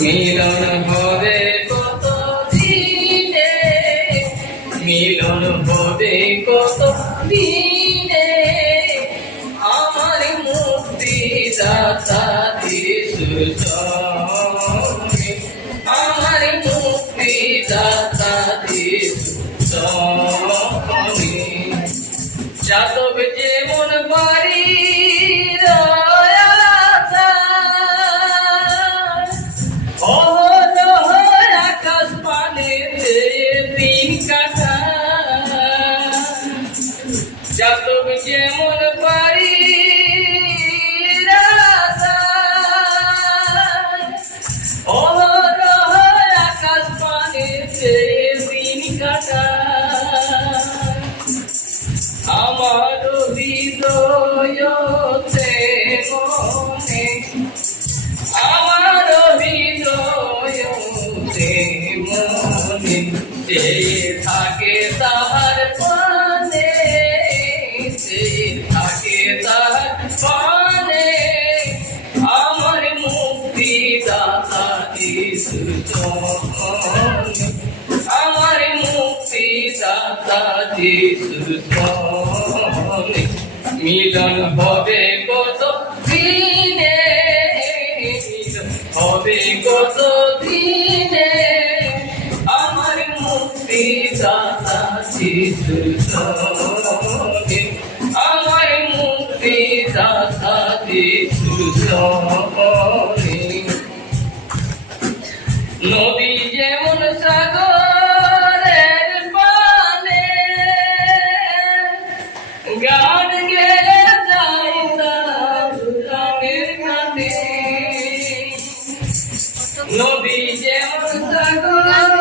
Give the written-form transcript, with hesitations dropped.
মিলন হবে কত দিনে, মিলন হবে কত দিনে, আমার মুক্তি দাতা যিশু চরণে, আমার মুক্তি দাতা যিশু চরণে। যাতক যেমন বাড়ি আকাশ পানে দিন কাটা, যাতক যেমন বাড়ি আকাশ পানে দিন কাটা, আমার হৃদয়তে মনে, আমার হৃদয়তে মনে, যে থাকে তাহার পানে, যে থাকে তাহার পানে, আমার মুক্তি দাতা যিশু চরণে, আমার মুক্তি দাতা যিশু চরণে। মিলন হবে কত দিনে, মিলন হবে কত দিনে, আমার মুক্তি দাতা যিশু চরণে, আমার মুক্তি দাতা যিশু চরণে। নদী যেমন সাগরের পানে, গান গেয়ে যায় তার গানের গানে, নদী যেমন সাগর